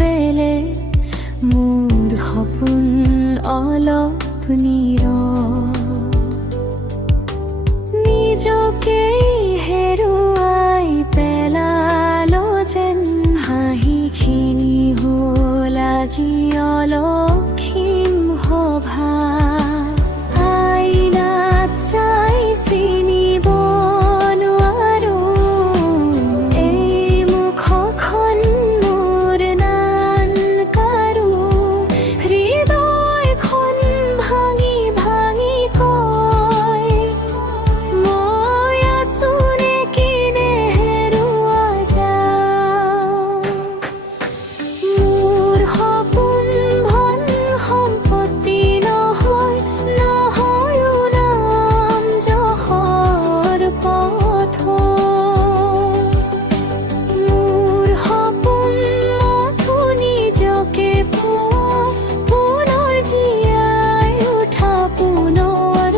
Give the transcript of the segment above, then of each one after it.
বেলে মোৰ সপোন অলপ নিজকে হেৰুৱাই পেলালো যেন হাঁহিখিনি হ'ল আজি অলক্ষীম সভা আইনাত চাই চিনিব নোৱাৰো এই মুখখন মোৰ নান কাৰো হৃদয়খন ভাঙি ভাঙি কয় মই আছো নেকি নে হেৰুৱা যাওঁ মোৰ সপোন ধন সম্পত্তি নহয় নহয়ো নাম যশৰ পথ মোৰ সপোন মথো নিজকে পোৱা পুনৰ জীয়াই উঠা পুনৰ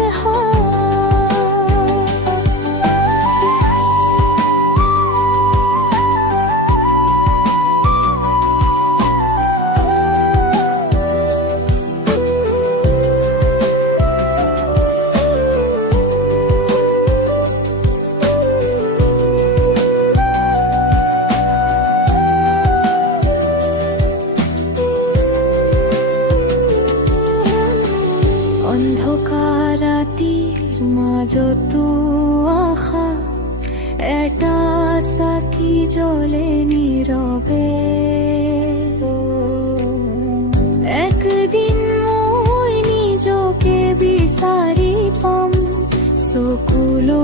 অন্ধকাৰ ৰাতিৰ মাজতো আশা এটা চাকি জ্বলে নীৰৱে একদিন মই নিজকে বিচাৰি পাম চকুলো